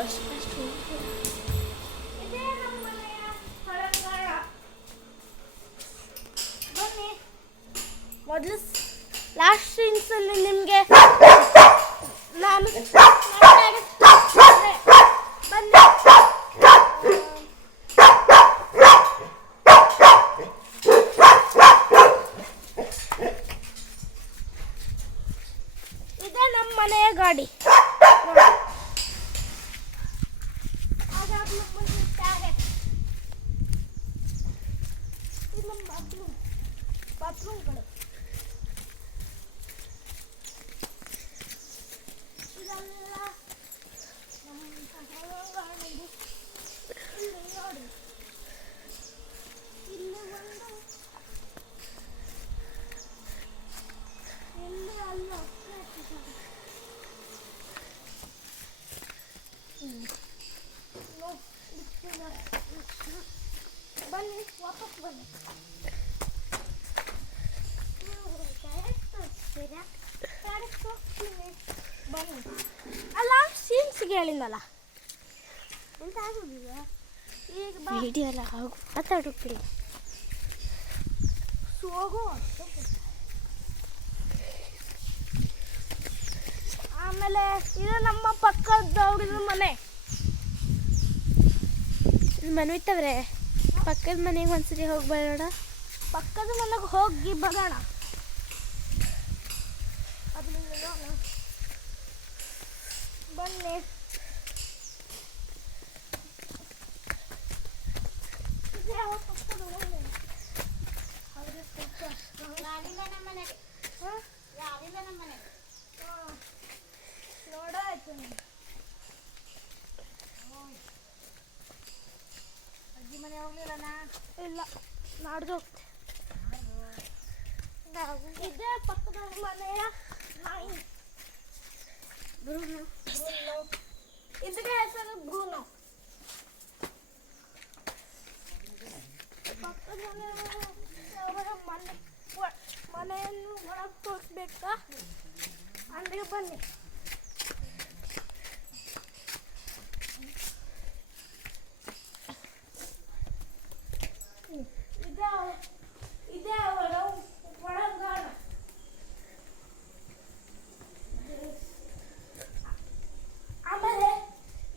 ಅಷ್ಟು ಇದೇ ನಮ್ಮ ಮನೆಯ ಹೊರಂಗಾಳ. ಬನ್ನಿ, ಮೊದಲು ಲಾಸ್ಟ್ ಸೀನ್ಸಲ್ಲಿ ನಿಮಗೆ ನಾನು ಬನ್ನಿ. ಇದೇ ನಮ್ಮ ಮನೆಯ ಗಾಡಿ. ಬಾತ್ರೂಮ್ಗಳು ಇದೆಲ್ಲ ನಮ್ಮ ಇಲ್ಲಿ ನೋಡಿ, ಇಲ್ಲಿ ಒಂದು, ಇಲ್ಲಿ ಅಲ್ಲಿ ಬನ್ನಿ, ವಾಪಸ್ ಬನ್ನಿ. ಬನ್ನಿ, ಅಲ್ಲ ಸೀನ್ಸ್ಗೆ ಹೇಳಿದ್ನಲ್ಲ ಎಂತ ಆಗೋದಿಲ್ಲ ಈಗ. ವಿಡಿಯೋ ಎಲ್ಲ ಆಗು ಮಾತಾಡೋಕ್ಕಿಲ್ಲ. ಹೋಗು. ಆಮೇಲೆ ಇದು ನಮ್ಮ ಪಕ್ಕದವ್ರದ್ದು ಮನೆ. ಮನ್ವಿತ್ತವ್ರೆ, ಪಕ್ಕದ ಮನೆಗೆ ಒಂದ್ಸರಿ ಹೋಗಿ ಬರೋಣ. ಪಕ್ಕದ ಮನೆಗೆ ಹೋಗಿ ಬರೋಣ. ಬನ್ನಿ. ನೋಡಾಯ್ತು ಅಜ್ಜಿ ಮನೆ ಹೋಗ್ಲಿಲ್ಲ. ಇಲ್ಲ, ನಾಡ್ದು ಹೋಗ್ತೆ. ಇದೇ ಪಕ್ಕದ ಮನೆಯ ನಾಯಿ ಬ್ರೂನೋ. ಇದಕ್ಕೆ ಹೆಸರು ಬ್ರೂನೋ. ಪಕ್ಕದ ಮನೆಯವರ ಮನೆಯನ್ನು ಒಳಗೆ ತೋರಿಸ್ಬೇಕಾ? ಅಲ್ಲಿಗೆ ಬನ್ನಿ. ಇದೇ ಅವರ ಒಳಗಾಣ. ಆಮೇಲೆ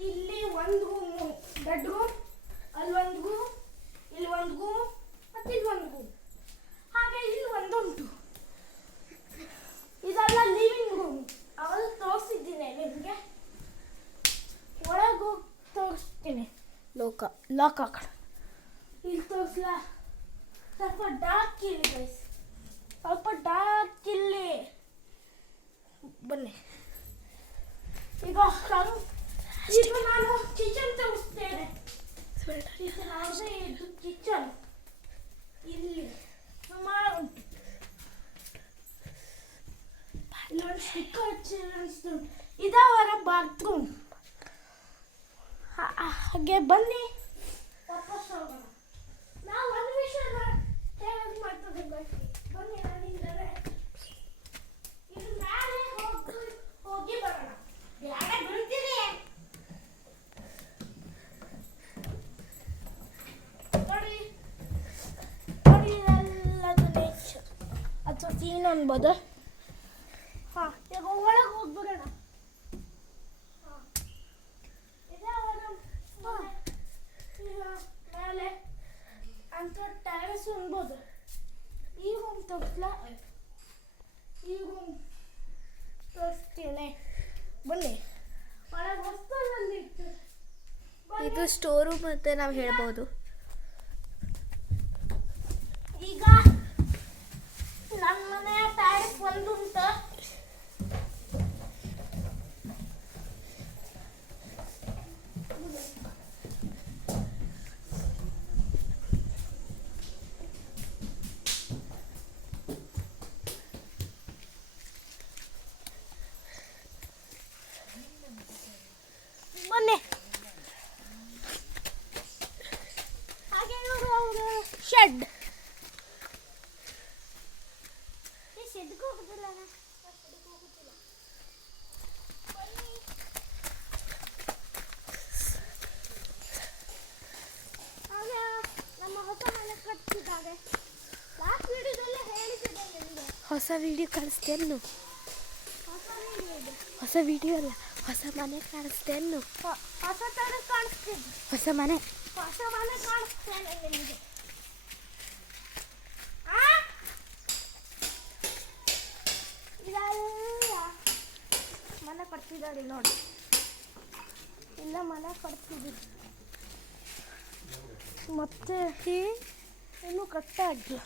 ಇಲ್ಲಿ ಒಂದು ರೂಮು, ಬೆಡ್ರೂಮ್, ಅಲ್ಲೊಂದು ರೂಮ್, ಇಲ್ಲಿ ಒಂದು ರೂಮ್, ಮತ್ತೆ ಇಲ್ಲಿ ಒಂದು ರೂಮ್, ಹಾಗೆ ಇಲ್ಲಿ ಒಂದುಂಟು. ಇದೆಲ್ಲ ಲಿವಿಂಗ್ ರೂಮ್. ಅವಳು ತೋರಿಸಿದ್ದೀನಿ ನಿಮಗೆ. ಒಳಗೆ ಹೋಗಿ ತೋರಿಸ್ತೀನಿ. ಲಾಕ್ ಹಾಕೋಣ. ಇಲ್ಲಿ ತೋರಿಸ್ಲಾ? ಸ್ವಲ್ಪ ಡಾರ್ಕ್ ಇಲ್ಲಿ ಗೈಸ್, ಸ್ವಲ್ಪ ಡಾರ್ಕ್ ಇಲ್ಲಿ. ಬನ್ನಿ. ಈಗ ನಾನು ಕಿಚನ್ ತೋರಿಸ್ತೇನೆ. ಇದು ಕಿಚನ್. ಇಲ್ಲಿ ಸುಮಾರು ಉಂಟು. ಇಲ್ಲೊಂದು ಸ್ಟಿಕ್ಕರ್ ಹಚ್ಚಿ. ಇದವರ ಬಾತ್ರೂಮ್. ಹಾಗೆ ಬನ್ನಿ, ವಾಪಸ್ ಹೋಗೋಣ. ನಾವು ಒಂದು ವಿಷಯ ಹೇಳೋದು ಮಾಡ್ತದೆ. ಬನ್ನಿ, ನಾನಿಂದರೆ ಇದು ಮೇಲೆ ಹೋಗಿ ಬರೋಣ. ಯಾಕೆ ಬೀಳ್ತೀರಿ? ನೋಡಿ ನೋಡಿ, ಎಲ್ಲದು ನೇಚರ್ ಅಥವಾ ಸೀನ್ ಅನ್ಬೋದು. ಹಾಂ, ಈಗ ಒಳಗೆ ಹೋಗಿ ಬರೋಣ. ಹಾಂ, ಇದೇ ಮೇಲೆ ಅಂತ ಟೈಲ್ಸ್ ಅನ್ಬೋದು. ಈ ರೂಮ್ ತೋರಿಸ್ಲಾ? ಈ ರೂಮ್ ತೋರಿಸ್ತೀನಿ. ಬನ್ನಿ, ಒಳಗೆ ವಸ್ತುಗಳಲ್ಲಿ ಇತ್ತು. ಇದು ಸ್ಟೋರ್ ರೂಮ್ ಅಂತ ನಾವು ಹೇಳ್ಬೋದು. ಈಗ ನಮ್ಮ ಮನೆಯ ಟೈಲ್ಸ್ ಒಂದುಂಟು. ಬನ್ನಿ. ಹಾಗೆ ಶೆಡ್. ಈ ಶೆಡ್ಗೆ ಹೋಗುದಿಲ್ಲ. ವಿಡಿಯೋ ಕಾಣಿಸ್ತೇನು? ಹೊಸ ವಿಡಿಯೋ ಅಲ್ಲ, ಹೊಸ ಮನೆ ಕಾಣಿಸ್ತೇನು? ಹೊಸ ತರ ಕಾಣಿಸ್ತಿದೆ. ಹೊಸ ಮನೆ ಕಾಣಿಸ್ತೇನೆ ನಿಮಗೆ. ಇದೆಲ್ಲ ಮನೆ ಕಟ್ತಿದ್ದಾರೆ ನೋಡಿ. ಇಲ್ಲ ಮನೆ ಕಟ್ತಿದ್ದೀವಿ ಮತ್ತೆ ಇನ್ನೂ ಕಟ್ಟಾಗಿಲ್ಲ.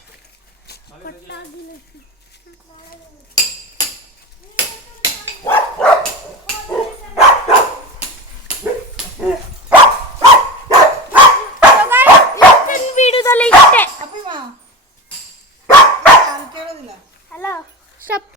ವಿಡಿಯೋದಲ್ಲಿ ಇಷ್ಟೇ. ಕೇಳೋದಿಲ್ಲ. Hello stop.